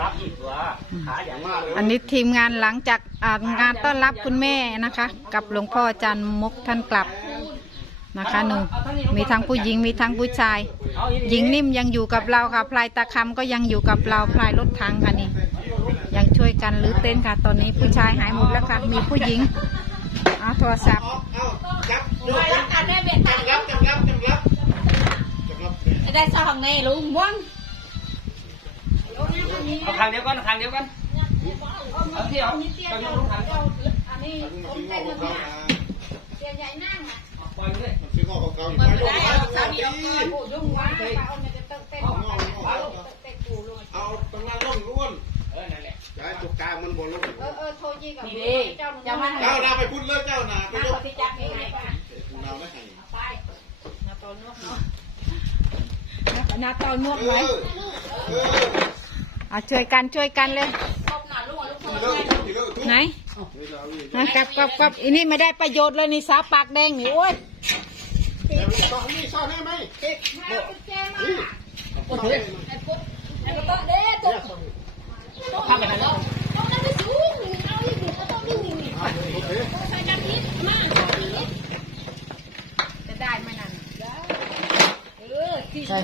รับอีกตัวขาอย่างมากเลยอันนี้ทีมงานหลังจากอ่างานต้อนรับคุณแม่นะคะ กับหลวงพ่ออาจันมุกท่านกลับนะคะหนูมีทั้งผู้หญิงมีทั้งผู้ชาย หญิงนิ่มยังอยู่กับเราค่ะพลายตะคำก็ยังอยู่กับเราพลายรถถังค่ะนี่ยังช่วยกันรื้อเต้นท์ค่ะ ตอนนี้ผู้ชายหายหมดแล้วค่ะมีผู้หญิงเอาโทรศัพท์จับไปรักกันได้เบียดกันจับจับจับจับจับจับได้สองในลุงม่วง เอาทางเดียวกันทางเดียวกันเอาที่เอาเอาอยู่ตรงทางเดียวอันนี้ผมเต้นของเขาเตียงใหญ่นั่งอะปล่อยไปเลยซื้อของเขาอยู่เปิดไปไม่ลงได้มาสามีเอาเงินผู้ยุ่งว้าไปเอาเงินจะเต้นเต้นเต้นกูลงเอาตรงนั้นล่องล้วนเออนั่นแหละย้ายจุกกามันบนลงเออเออโทรยีกับนี่ดิเจ้าจะมาเจ้านาไปพุ่นเลยเจ้านาไปมายกเขาที่จักยังไงป่ะนาไม่ให้ไปนาตอนนวดเนาะนาตอนนวดเอไว้อเออ เอาช่วยกันช่วยกันเลยตบหน้าลูกลูกทีเลิกทีเลิกทุกไหนนะกลับกลับกลับอันนี้ไม่ได้ประโยชน์เลยนี่สาปากแดงนี่โอ้ยต้องมีซ่อนได้ไหมมาเป็นเจ้ามาโอเคไอ้ปุ๊บไอ้ปุ๊บเด้ตุ๊บข้ามไปทางนี้ต้องนั่งไปสูงเอาอีกก็ต้องนิ่งๆ โอเค ใส่จับนิดมาจับนิด จะได้ไหมนั่น เออที่ ใช่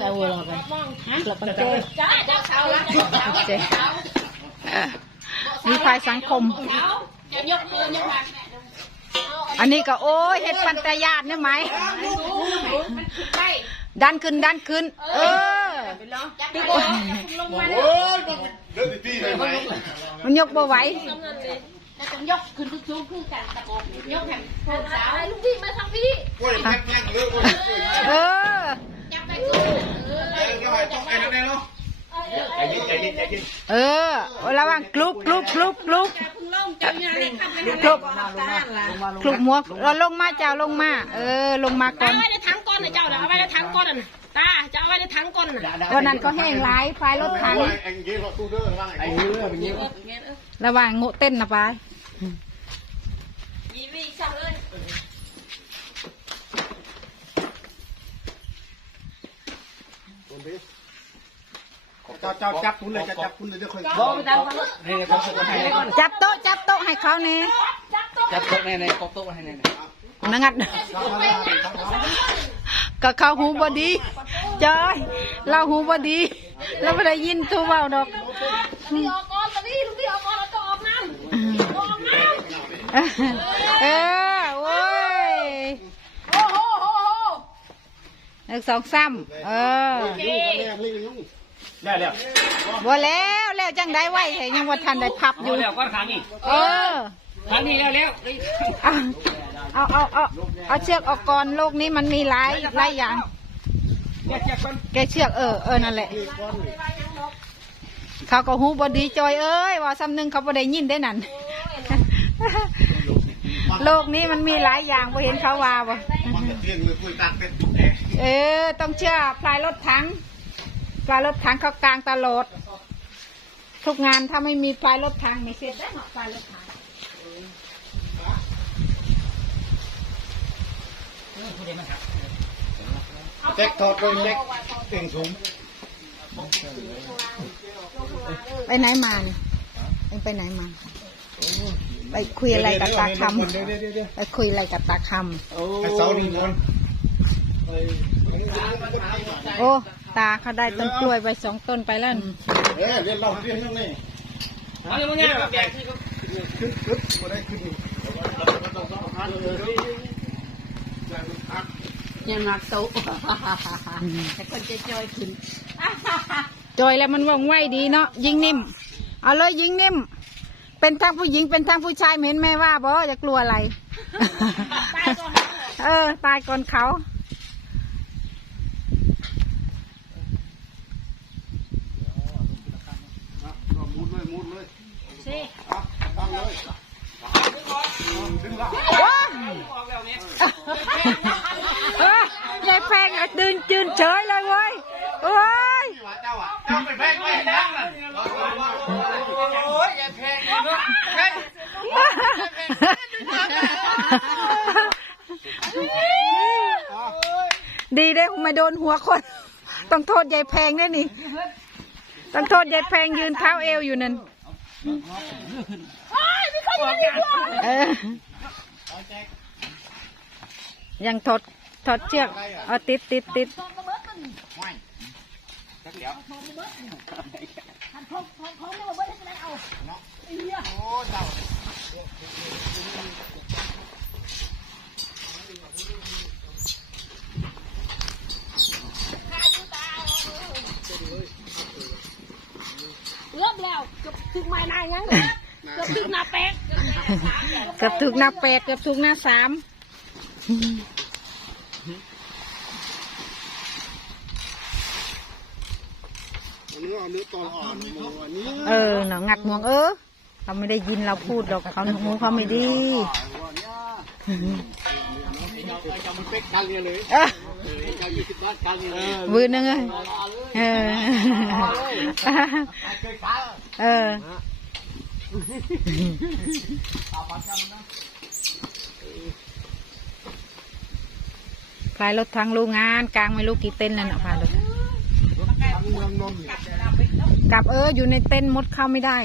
แล้ววัวเราไปมองหลับกันเจอจ้าเจ้าเขาละเจ้าเขาเจ๊มีภายสังคมเขาจะยกมือยกหลังอันนี้ก็โอ้ยเฮ็ดปันตยาดเนี่ยไหมมันขึ้นไปดันขึ้นดันขึ้น เออจับไปเลยลงมาโอ้ยเลิกตีเลยไหมมันยกบ่ไหวแล้วต้องยกขึ้นสูงขึ้นกันตะโกนยกแผ่นโคนสาวลูกพี่มาทางพี่กล้วยแม่งเลิกกล้วยเออ เออแม่งก็ไปต้องไอ้นั่นเนาะใจเย็นใจเย็นใจเย็นเออ ระวังกลุบกลุบกลุบกลุบกลุบกลุบหมวกเราลงมาเจ้าลงมา เออ ลงมาก่อเอานไว้ในถังก้อนนะเจ้าเดี๋ยวเอาไว้ในถังก้อนน่ะตาจะเอาไว้ในถังก้อนน่ะวันนั้นก็แห้งหลายไฟรถถัง ไอ้เงี้ยเราตู้เด้อว่างไอ้เงี้ยเป็นเงี้ยระวังโง่เต้นนะไป ยีวีสั่งเลย เจ้าเจ้าจับคุณเลยจะจับคุณเลยจะค่อยบอกไปตามกันนี่เขาส่งให้ก่อนจับโต๊ะจับโต๊ะให้เขาเนี่ยจับโต๊ะแน่ๆกบโต๊ะให้แน่นังัดก็เขาหูบดีจอยเราหูบดีเราไม่ได้ยินทูเบาดอกพี่ออกก่อนตอนนี้ลูกพี่ออกก่อนแล้วก็ออกน้ำออกน้ำเออโว้ยโอ้โหโหโหหนึ่งสองสามเออๆ แล้วแล้วบ่แล้วแล้วจังได้ไหวแต่ยังว่าทันได้พับออยู่ยู่ แล้วก้อนขางนี่เออ ขางนี่แล้วแล้วเอาเอาเอาเอาเอาเชือกออกก่อนโลกนี้มันมีหลายหลายอย่างแยกแยกกันแกเชือกเออเออนั่นแหละ เขาก็หูบดีจอยเอ้ยว่าซ้ำหนึงเขาบ่ได้ยินได้นั่น โลกนี้มันมีหลายอย่างบ่เห็นเขาว่าบ่มันจะเที่ยงเลยคุยตากเป็นจุดแดงเออ ต้องเชื่อพลายรถถัง พลายรถถังเขากลางตลอด ทุกงานถ้าไม่มีพลายรถถังไม่เสร็จได้หรอกพลายรถถังแจ็คถอดไปแจ็คเต่งสูงไปไหนมาเนี่ยเอ็งไปไหนมา ไปคุยอะไรกับตาคำเดี๋ยวเดี๋ยวเดี๋ยวไปคุยอะไรกับตาคไอ้เสานี่มันำโอ้ ตาเขาได้ต้นกล้วยไปสองต้นไปแล้วนี่เอ๊ะเรียนเราเรียนยังไงเอาอย่างเงี้ยแยกที่ขึ้นขึ้นมาได้ขึ้นยังหนักโต๊ะแต่คนจะจอยขึ้นจอยแล้วมันว่องไวดีเนาะยิงนิ่ม เอาเลยยิงนิ่ม เป็นทั้งผู้หญิงเป็นทั้งผู้ชายเหม็นแม่ว่าบ่จะกลัวอะไร เออ ตายก่อนเขา เลยมุดเลยสิตั้งเลยดึงละว้าเอ้ยยายแพงอะดืนจืนเฉยเลยเว้ยโอ้ยเจ้าอะเจ้าไปไปดังนั่นโอ้ยอย่าแพงเนาะแพงดีได้ไม่โดนหัวคน ต้องโทษยายแพงแน่นี่ ต้องโทษยายแพงยืนเท้าเอวอยู่นั่นเออยังถอดถอดเชือกเอาติดติดติดจักเดี๋ยว ทันทองทองทอง เนี่ยมาเบิ้ลให้เอาไอ้เหี้ยโอ้เจ้าเลือบแล้วเกือบถึงไม้นายยังเลยเกือบถึงหน้าแป๊กเกือบถูกหน้าแปดเกือบถูกหน้าสามอันนี้เอาเนื้อตอนอ่อนหมูอันนี้เออหนองัดงวงเออเขาไม่ได้ยินเราพูดหรอกเขาหูเขาไม่ดี วืนนึงเลยเออเคยขาเออพายรถทางโรงงานกลางไม่รู้กี่เต็นท์นั่นน่ะพายรถทางเมืองนนท์กลับเอออยู่ในเต็นท์มดเข้าไม่ได้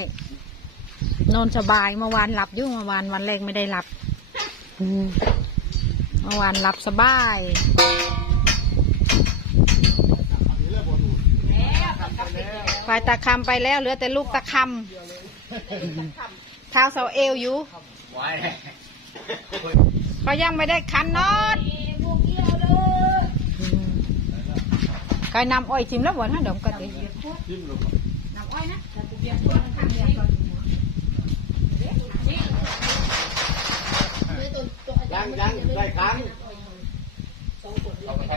นอนสบายเมื่อวานหลับอยู่เมื่อวานวันแรกไม่ได้หลับอืมเมื่อวานหลับสบาย ฝ่ายตะคำไปแล้วเหลือแต่ลูกตะคำเท้าเสาเอวอยู่ไว้ก็ยังไม่ได้คันน็อตกายนำอ้อยชิมแล้วบ่นะดมกันดินำอ้อยนะยังยังได้ครั้งเอาไป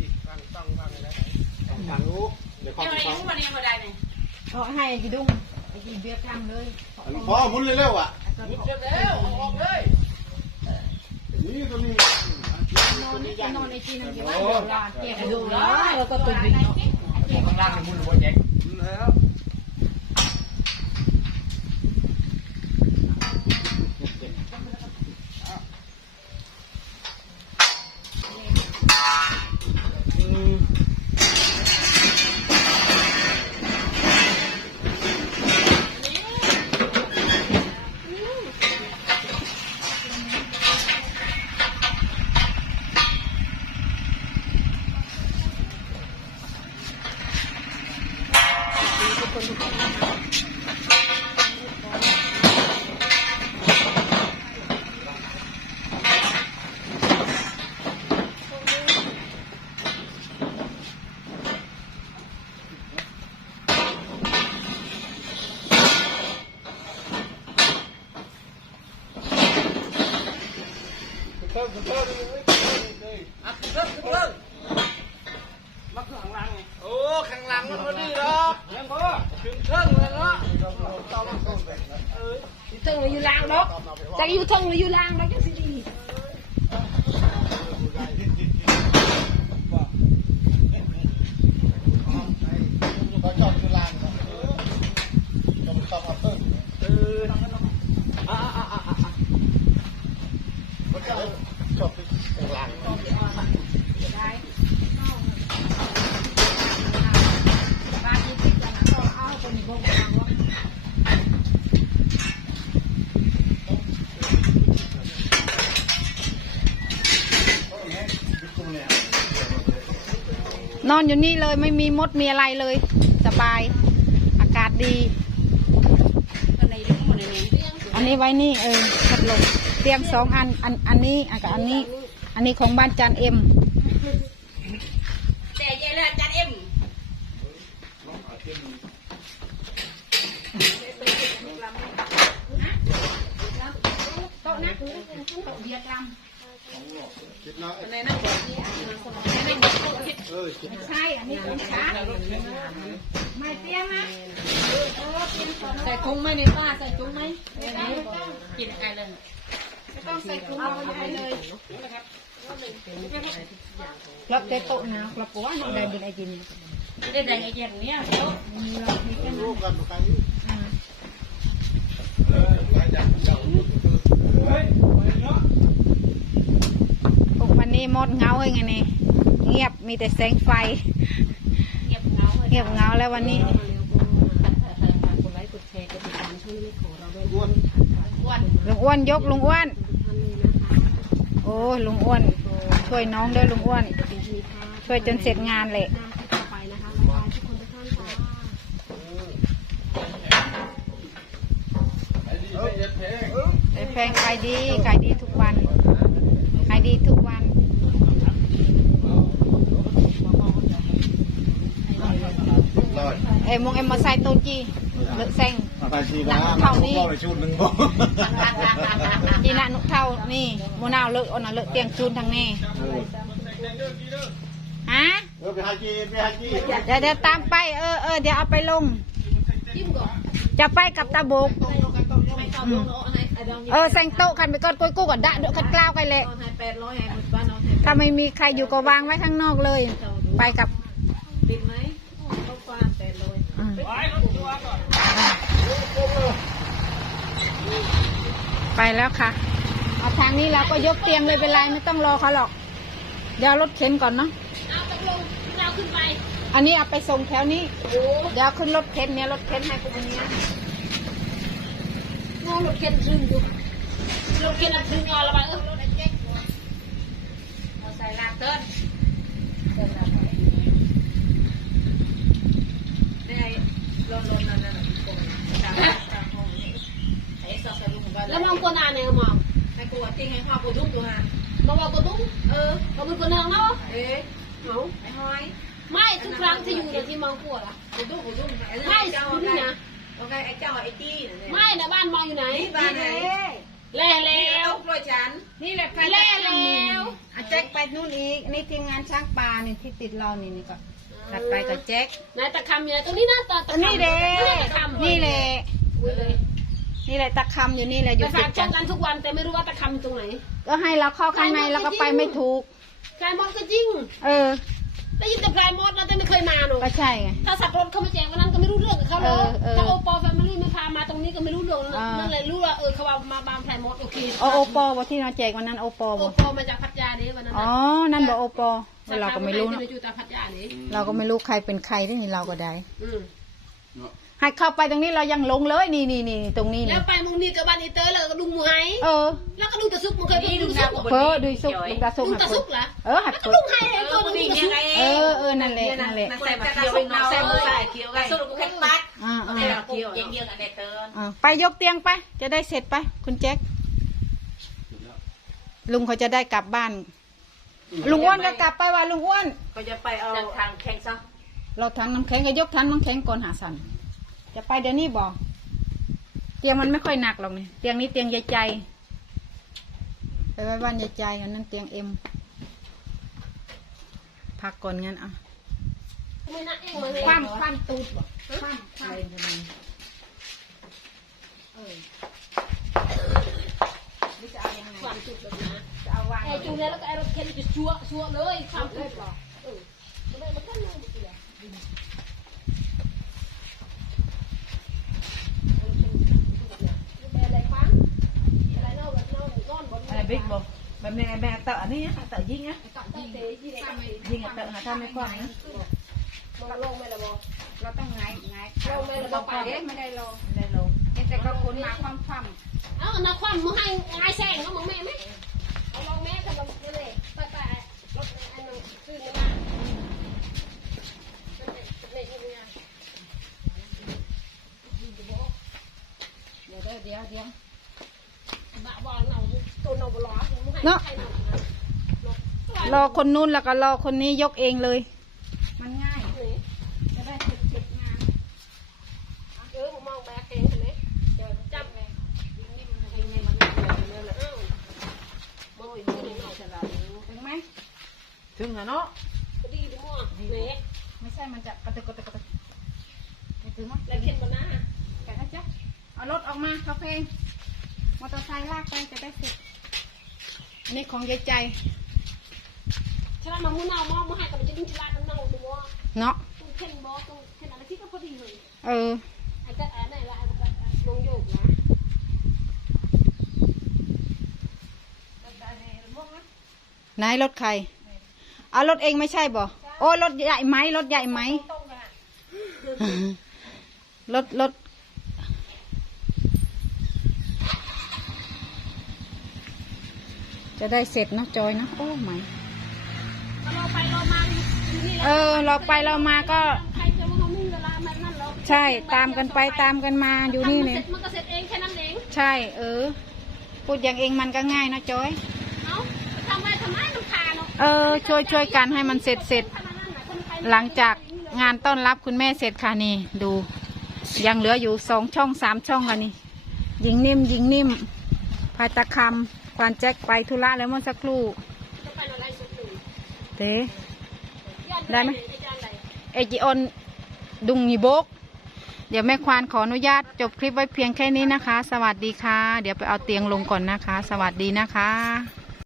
แเอากันน็อตฟังนะวีฟังฟังฟังแล้วฟังรู้เดี๋ยวความฟังเอาให้กี่ดุ้งไอ้กี่เบียร์กำเลยพอมุนเร็วๆอะมุนเร็วๆออกเลยนี่ตัวนี้นอนนี่จะนอนในจีนเดียวเดี๋ยวลาเก็บดูแล้วแล้วก็ตื่นข้างล่างในมุนหัวแจ็คแล้ว Yeah. นอนอยู่นี่เลยไม่มีมดมีอะไรเลย สบาย อากาศดี อันนี้ไว้นี่เออพัดลมเตียงสองอันอันอันนี้อันกับอันนี้ อันนี้ของบ้านจานเอ็มแต่ยายเลยอาจารย์เอ็มโต๊ะนะโต๊ะเบียร์กรัมคิดเนาะในนั้นบอกในนั้น บอกคิดเออคิดใช่ อันนี้ของช้าไม่เตียนะใส่กุ้งไหมในป้าใส่กุ้งไหมกินอะไรเลยไม่ต้องใส่ถุงเอาไปเลยครับเตโต๊ะนะครับกูว่าได้บินไอจินได้แดงไอ้เย็นเนี้ยเดี๋ยวรูปกันไปพวกวันนี้มดเงาเองไงนี่ เงียบมีแต่แสงไฟ เงียบเหงาแล้ววันนี้ กดไลค์กดแชร์กดติดตามช่องนี้ของเราด้วยอ้วนลุงอ้วนยกลุงอ้วนโอ้ยลุงอ้วน ช่วยน้องด้วยลุงอ้วนช่วยจนเสร็จงานเลยไปนะคะบ๊ายบายทุกคนทุกท่านค่ะเออเย็ดเพลงไอ้แพงขายดีขายดีทุกวันขายดีทุกวัน ล อยเอ้ยมงเอ็มมาใส่ตูจีเลือกแซงไปชีบ้าเท่านี้ไปชุดหนึ่งบ่จีน่ะนุกเท่านี่โมนาวเลิกเอาน่ะเลิกเตียงจูนทางแน่ฮะเออไปหาจีไปหาจีเดี๋ยวเดี๋ยวตามไปเออเออเดี๋ยวเอาไปลง จะไปกับตาโบกอืมเออแซงโต๊ะกันไปก่อนกุ้ยกู้ก่อนดะเดี๋ยวกันกล้าวกันเลยให้แปดร้อยให้หมดบ้านน้องให้ถ้าไม่มีใครอยู่ก็วางไว้ข้างนอกเลย ไปกับ ติดไหมเขาฟาแปดร้อย อืม ไปรถตัวก่อนไปแล้วค่ะเอาทางนี้เราก็ยกเตียงเลยเป็นไรไม่ต้องรอเขาหรอก เดี๋ยวเอารถเข็นก่อนเนาะเอาตกลงเราขึ้นไป อันนี้เอาไปส่งแถวนี้เดี๋ยวขึ้นรถเข็นเนี่ยรถเข็นให้พวกนี้งงรถเข็นดึงดูรถเข็นอัดดึงงอแล้วไปเออเอาใส่ลากเติ้ลได้ลนลนนั่นนั่นตามตามห้องนี้ไอ้สอบสรุปว่า แล้วมองคนอ่านเนี่ยมอง ให้กูติ้งให้พ่อกูดุ้งตัวฮะ มองว่าตัวตุ้งเออเราเป็น คนนางเนาะเอ๊ะเอาไอ้ห้อยไม่ทุกครั้งที่อยู่เนี่ยที่มองปวดอะกูดุ้งกูดุ้งไอ้ไม่เจ้าคุณนี่นะโอเคไอ้เจ้าไอ้ตี้ไม่นะบ้านมองอยู่ไหนนี่บ้านไหนแล่แล้ววปล่อยฉันนี่แหละแล่แล้วอาแจ็คไปนู่นอีกนี่ทีมงานช้างป่านี่ที่ติดเรานี่นี่ก็ถัดไปกับแจ็คนายตะคำอยู่ไหนตรงนี้นะตะตะอันนี้เด้ตะคำนี่แหละอุ้ยเลยนี่แหละตะคำอยู่นี่แหละอยู่ติดชกันกันทุกวันแต่ไม่รู้ว่าตะคำอยู่ตรงไหน ก็ให้เราเข้าข้างในแล้วก็ไปไม่ถูก พลายมอสก็จริงเออได้ยินแต่พลายมอสนะแต่ไม่เคยมาหนูก็ใช่ไง ถ้าสับรถเขามาแจกวันนั้นก็ไม่รู้เรื่องกับเขาเลยเออเออถ้าโอปอลแฟมิลี่ไม่พามาตรงนี้ก็ไม่รู้เรื่องอ่านั่ นั่นเลยรู้ว่าเออเขาว่ามาบางพลายมอสโอเคโอโอปอว่าที่เราแจกวันนั้นโอปอโอบ่ปอลมาจากพัทยาเด้วันนั้นอ๋อ นั่นบอกโอปอเราก็ไม่รู้ที่เนอะไปอยู่จากพัทยาเด้เราก็ไม่รู้ใครเป็นใครที่นี่เราก็ได้ อืม ให้เข้าไปตรงนี้เรายังลงเลยนี่นี่นี่ตรงนี้แล้นี่วไปมุงนี่กับบ้านอีเตอร์แล้วก็ลุงหมูไฮเออแล้วก็ลุงตะซุกมึงเคยไปลุงตะซุกเพ้อดูสุกลูกตาสุกลุงหัดตะเพ้ซุอกเหรอเออหัดแล้วก็เพ้อลุงไฮไอ้ตัวลุงตะซุกเออเออนั่นแหละนั่นแหละใส่มาเคี้ยวเนาใส่มาใส่เคี้ยวไงสรุปกูแค่ปัดอ่าอ่า เคี้ยวเยี่ยงๆอันเดเตอร์อ่าไปยกเตียงไป จะได้เสร็จไป คุณแจ็คลุงเขาจะได้กลับบ้าน ลุงอ้วนก็กลับไปว่าลุงอ้วน ก็จะไปเอาทางแข่งซะเราทำน้ำแข็งก็ยกทันน้ำแข็งก่อนหาสัน จะไปเดี๋ยวนี้บอกเตียงมันไม่ค่อยหนักหรอกเนี่ยเตียงนี้เตียงยายใจ ไปไว้บ้านยายใจอันนั้นเตียงเอ็มพักก่อนงั้นอะไม่น่าเองมาเลยความความตูดบอกความความเออนี่จะเอายังไงความจุดแบบนี้จะเอาวางไอ้จูเนี่ยแล้วก็ไอ้รถเข็นจะชัวชัวเลยความจุดหรอเออมันมันก็เลยเสียอะไรฟังอะไรเน่าแบบเน่าก้อน บนอะไรบิ๊กบอกแบบนี้แม่เตะนี่เตะยิงนะยิงยิงทำไมยิงเตะหาท่าไม่กว้างนะมันลงไม่ละบอเราต้องไงไงลงไม่ละบอไปเอ๊ะไม่ได้ลงได้ลงเอ๊ะแต่ก็ขนมาความความเอ้านักความมึงให้ง่ายแซงเขามึงแม่ไหมเอาลองแม่กับลองนั่นเลยไปไปรถอันนึงซื้อมาเด็กนี่ไง เดี๋ยวเดี๋ยวเดี๋ยวเดี๋ยว บ้าบอลเราตัวเราบล้อมึงให้ใครหน่อย รอคนนู้นแล้วก็รอคนนี้ยกเองเลย มันง่ายจะได้เสร็จเสร็จงานเออผมมองแบกเองใช่ไหมจับมองอีกทีหน่อยฉลาดถึงไหมถึงอะเนาะก็ดีดีมั่วเละไม่ใช่มันจะกระตุกกระตุกกระตุกไม่ถึงมั้งแล้วเข็นบนหน้าแกะนะจ๊ะเอารถออกมาเขาเพลงมอเตอร์ไซค์ลากไปจะได้เสร็จอันนี่ของยายใจ ฉลาดมามุ่งเอามองมาให้กับจะดิ้นฉลาดมันนั่งดูว่าเนาะต้องเข็นบอต้องเข็นอะไรที่ก็พอดีเลยเออไอ้แต่ไอ้ไหนละไอ้ลงโยกนะไหนรถใครเอารถเองไม่ใช่บ่โอ้รถใหญ่ไหมรถใหญ่ไหมรถรถจะได้เสร็จเนอะจอยเนอะโอ้ไม่ เราไปเรามาอยู่นี่แหละเออ เราไปเรามาก็ ใครจะมาเขาไม่มีเวลามันนั่นหรอกใช่ ตามกันไปตามกันมาอยู่นี่เนี่ยมันก็เสร็จเองแค่นั้นเองใช่ เออ พูดอย่างเองมันก็ง่ายนะจอย เอ้าทำไมทำไมมันคาเนาะเออ ช่วยช่วยกันให้มันเสร็จเสร็จ ขนาดนั้นน่ะคนไทยหลังจากงานต้อนรับคุณแม่เสร็จค่ะนี่ดู ยังเหลืออยู่สองช่องสามช่องกันนี่หญิงนิ่มหญิงนิ่มพายตะคำควานแจ็คไปธุระแล้วเมื่อสักครู่ จะไปอะไรสุดหนึ่ง เต้ได้ไหมเอจิออนดุงยีโบก เดี๋ยวแม่ควานขออนุญาตจบคลิปไว้เพียงแค่นี้นะคะ สวัสดีค่ะ เดี๋ยวไปเอาเตียงลงก่อนนะคะ สวัสดีนะคะ